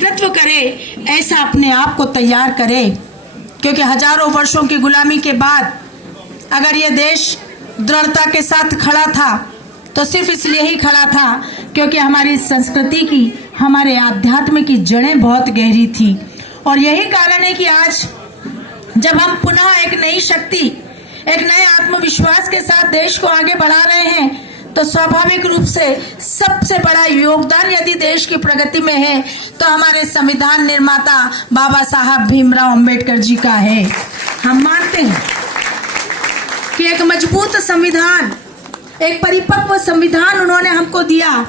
नेतृत्व करे, ऐसा अपने आप को तैयार करे। क्योंकि हजारों वर्षों की गुलामी के बाद अगर ये देश दृढ़ता के साथ खड़ा था तो सिर्फ इसलिए ही खड़ा था क्योंकि हमारी संस्कृति की, हमारे आध्यात्म की जड़ें बहुत गहरी थी। और यही कारण है कि आज जब हम पुनः एक नई शक्ति, एक नए आत्मविश्वास के साथ देश को आगे बढ़ा रहे हैं, तो स्वाभाविक रूप से सबसे बड़ा योगदान यदि देश की प्रगति में है तो हमारे संविधान निर्माता बाबा साहब भीमराव अंबेडकर जी का है। हम मानते हैं कि एक मजबूत संविधान, एक परिपक्व संविधान उन्होंने हमको दिया।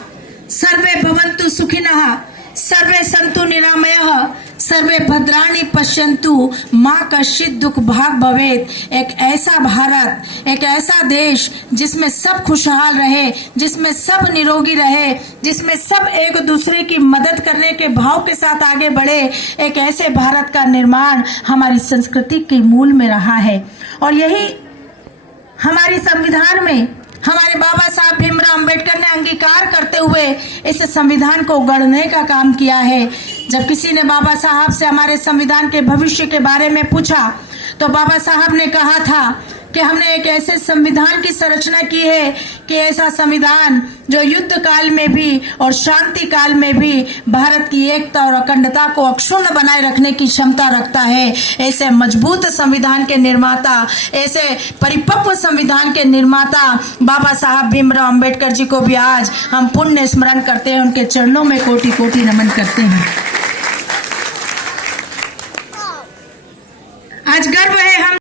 सर्वे भवन्तु सुखिनः, सर्वे सन्तु निरामयः, सर्वे भद्राणि पश्यन्तु, माँ कश्चित् दुख भाग भवेत्। एक ऐसा भारत, एक ऐसा देश जिसमें सब खुशहाल रहे, जिसमें सब निरोगी रहे, जिसमें सब एक दूसरे की मदद करने के भाव के साथ आगे बढ़े, एक ऐसे भारत का निर्माण हमारी संस्कृति के मूल में रहा है। और यही हमारी संविधान में हमारे बाबा साहब भीमराव अंबेडकर ने अंगीकार करते हुए इस संविधान को गढ़ने का काम किया है। जब किसी ने बाबा साहब से हमारे संविधान के भविष्य के बारे में पूछा तो बाबा साहब ने कहा था कि हमने एक ऐसे संविधान की संरचना की है कि ऐसा संविधान जो युद्ध काल में भी और शांति काल में भी भारत की एकता और अखंडता को अक्षुण्ण बनाए रखने की क्षमता रखता है। ऐसे मजबूत संविधान के निर्माता, ऐसे परिपक्व संविधान के निर्माता बाबा साहब भीमराव अंबेडकर जी को भी आज हम पुण्य स्मरण करते हैं, उनके चरणों में कोटि कोटि नमन करते हैं। आज गर्व है हम